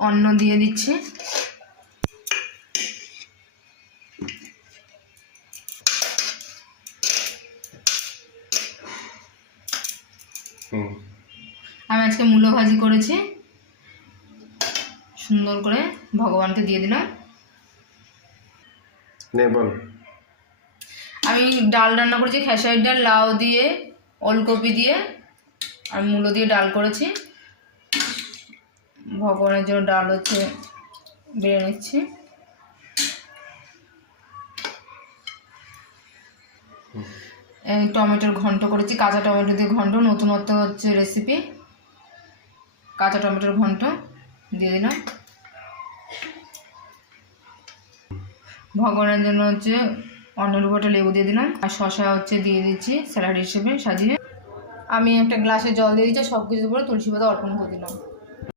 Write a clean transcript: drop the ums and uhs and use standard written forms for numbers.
অন্ন দিয়ে দিচ্ছি। আমি আজকে মূলো ভাজি করেছি, সুন্দর করে ভগবানকে দিয়ে দিলাম। আমি ডাল রান্না করেছি, খেসারির ডাল, লাউ দিয়ে, ওলকপি দিয়ে আর মূলো দিয়ে ডাল করেছি। ভগবানের জন্য ডাল হচ্ছে বেড়ে নিচ্ছি। টমেটোর ঘন্ট করেছি, কাঁচা টমেটো দিয়ে ঘন্ট, নতুনত্ব হচ্ছে রেসিপি। কাঁচা টমেটোর ঘন্ট দিয়ে দিলাম। ভগবানের জন্য হচ্ছে অন্যের উপরটা লেবু দিয়ে দিলাম, আর শশা হচ্ছে দিয়ে দিচ্ছি স্যালাড হিসেবে সাজিয়ে। আমি একটা গ্লাসে জল দিয়ে দিচ্ছি, সব কিছুর উপরে তুলসী পাতা অর্পণ করে দিলাম।